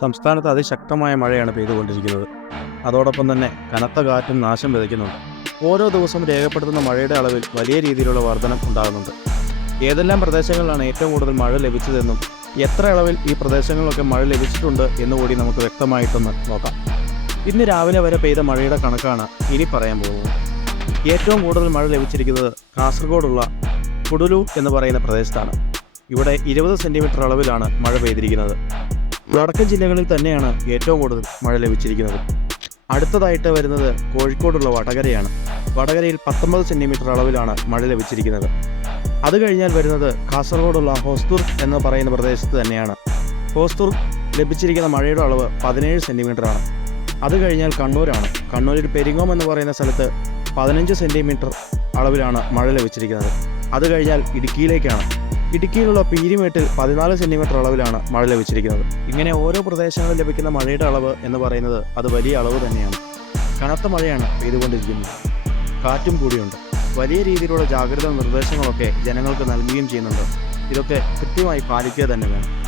സംസ്ഥാനത്ത് അതിശക്തമായ മഴയാണ് പെയ്തുകൊണ്ടിരിക്കുന്നത്. അതോടൊപ്പം തന്നെ കനത്ത കാറ്റും നാശം വിതയ്ക്കുന്നുണ്ട്. ഓരോ ദിവസവും രേഖപ്പെടുത്തുന്ന മഴയുടെ അളവിൽ വലിയ രീതിയിലുള്ള വർധനം ഉണ്ടാകുന്നുണ്ട്. ഏതെല്ലാം പ്രദേശങ്ങളിലാണ് ഏറ്റവും കൂടുതൽ മഴ ലഭിച്ചതെന്നും എത്ര അളവിൽ ഈ പ്രദേശങ്ങളിലൊക്കെ മഴ ലഭിച്ചിട്ടുണ്ട് എന്നുകൂടി നമുക്ക് വ്യക്തമായിട്ടൊന്ന് നോക്കാം. ഇന്ന് രാവിലെ വരെ പെയ്ത മഴയുടെ കണക്കാണ് ഇനി പറയാൻ പോകുന്നത്. ഏറ്റവും കൂടുതൽ മഴ ലഭിച്ചിരിക്കുന്നത് കാസർഗോഡുള്ള കുടലൂർ എന്ന് പറയുന്ന പ്രദേശത്താണ്. ഇവിടെ 20 സെൻറ്റിമീറ്റർ അളവിലാണ് മഴ പെയ്തിരിക്കുന്നത്. വടക്കൻ ജില്ലകളിൽ തന്നെയാണ് ഏറ്റവും കൂടുതൽ മഴ ലഭിച്ചിരിക്കുന്നത്. അടുത്തതായിട്ട് വരുന്നത് കോഴിക്കോടുള്ള വടകരയാണ്. വടകരയിൽ 19 സെൻറ്റിമീറ്റർ അളവിലാണ് മഴ ലഭിച്ചിരിക്കുന്നത്. അത് കഴിഞ്ഞാൽ വരുന്നത് കാസർഗോഡുള്ള ഹോസ്ദുർ എന്ന് പറയുന്ന പ്രദേശത്ത് തന്നെയാണ്. ഹോസ്ദുർ ലഭിച്ചിരിക്കുന്ന മഴയുടെ അളവ് 17 സെൻറ്റിമീറ്റർ ആണ്. അത് കഴിഞ്ഞാൽ കണ്ണൂരാണ്. കണ്ണൂരിൽ പെരിങ്ങോം എന്ന് പറയുന്ന സ്ഥലത്ത് 15 സെൻറ്റിമീറ്റർ അളവിലാണ് മഴ ലഭിച്ചിരിക്കുന്നത്. അത് കഴിഞ്ഞാൽ ഇടുക്കിയിലേക്കാണ്. ഇടുക്കിയിലുള്ള പീരിമേട്ടിൽ 14 സെൻറ്റിമീറ്റർ അളവിലാണ് മഴ ലഭിച്ചിരിക്കുന്നത്. ഇങ്ങനെ ഓരോ പ്രദേശങ്ങളിൽ ലഭിക്കുന്ന മഴയുടെ അളവ് എന്ന് പറയുന്നത് അത് വലിയ അളവ് തന്നെയാണ്. കനത്ത മഴയാണ് പെയ്തുകൊണ്ടിരിക്കുന്നത്. കാറ്റും കൂടിയുണ്ട്. വലിയ രീതിയിലുള്ള ജാഗ്രതാ നിർദ്ദേശങ്ങളൊക്കെ ജനങ്ങൾക്ക് നൽകുകയും ചെയ്യുന്നുണ്ട്. ഇതൊക്കെ കൃത്യമായി പാലിക്കുക തന്നെ വേണം.